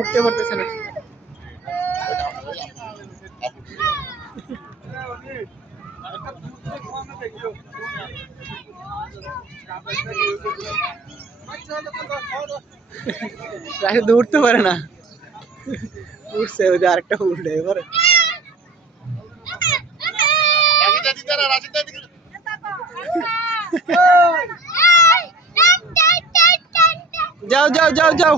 উঠতে পারতেছে না। উঠতে পারে না, উঠছে ওই আরেকটা উঠে এবারে যাও যাও যাও যাও।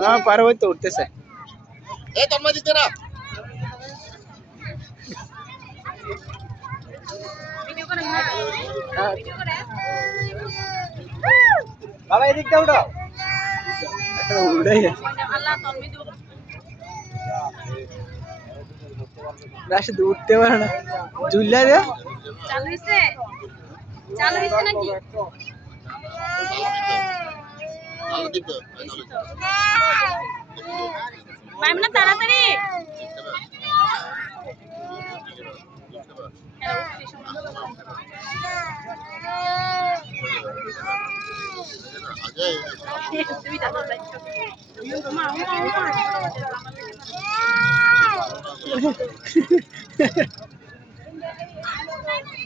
হ্যাঁ পারে, ওই তো উঠতেছে। বাবা এদিক দাও উঠাও, উঠে রাশিদ উঠতে পারে না, ঝুলিয়া দে। চালু হইছে, চালু হইছে নাকি? মাইমুনা তাড়াতাড়ি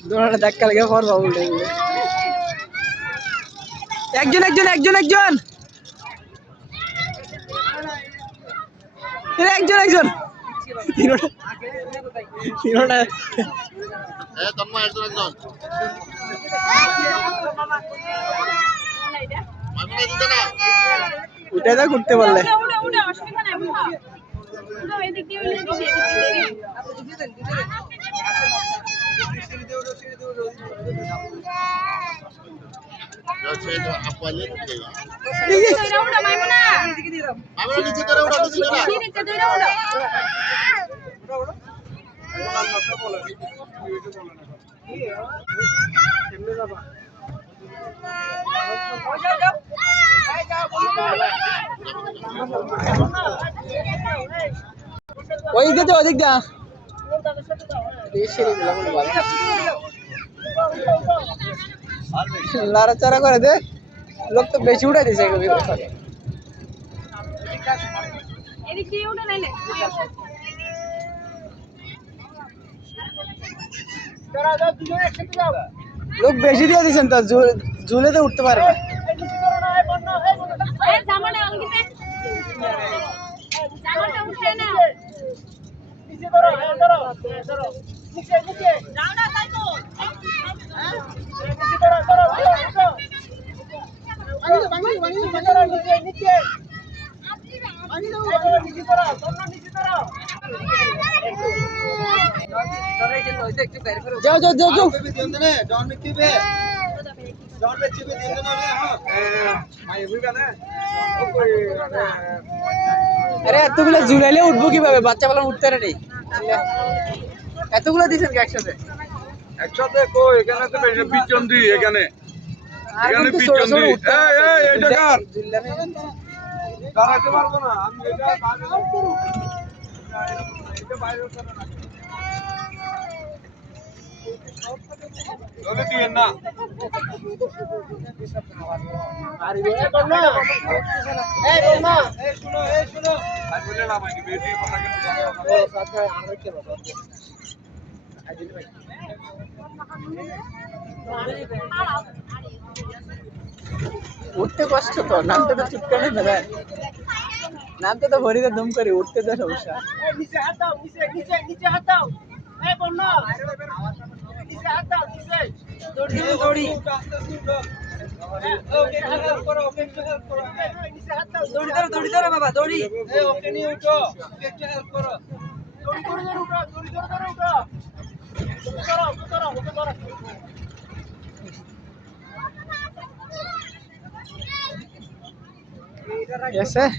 দোড়াটা ধাক্কা লেগে পড়বা উল্টে। একজন একজন একজন একজন একজন একজন উঠে যা ঘুরতে পারলে। ওই দিকে তো ওদিক দা লাড়াচাড়া করে দে, লোক তো বেশি উঠে দিছে। লোক বেশি দিয়ে দিচ্ছেন তো, ঝুলে তো উঠতে পারবে। যাও যাও যাও যাও। আরে এতগুলো ঝুলাইলে উঠবো কিভাবে? বাচ্চা বলা উঠতে নেই। এতগুলো দিচ্ছেন একসাথে? একসাথে কই? এখানে তো 20 জন দিই। এখানে এখানে 20 জন দিই। এই এটা কার? দাঁড়াতে পারবো না আমি। এটা বাইরে করে না। ওকে দিয়েন না। আরে এই বন্যা, এই বন্যা, এই শুনো, এই শুনো। আমি বলে না ভাই, বেটি কথা কেন জানো? ও সাথে আমরা কি বলবো? আদিল ভাই উঠতে কষ্ট তো, নামতে তো চুপকানে না। নামতে তো ভরিতে দম করে, উঠতে তো সমস্যা। নিচে হাত দাও, নিচে নিচে নিচে হাত দাও। এই বন্যা, নিচে হাত দাও, নিচে দৌড়ি দৌড়ি। ওকে হেল্প করো, ওকে হেল্প করো। নিচে হাত দাও, দৌড়ি ধরো, দৌড়ি ধরো বাবা, দৌড়ি। এই ওকে নিয়ে উঠো, ওকে হেল্প করো। দৌড়ি দৌড়ি ধরে উঠো, দৌড়ি ধরে ধরে উঠো। ধরো ধরো ওকে ধরো। Yes, sir.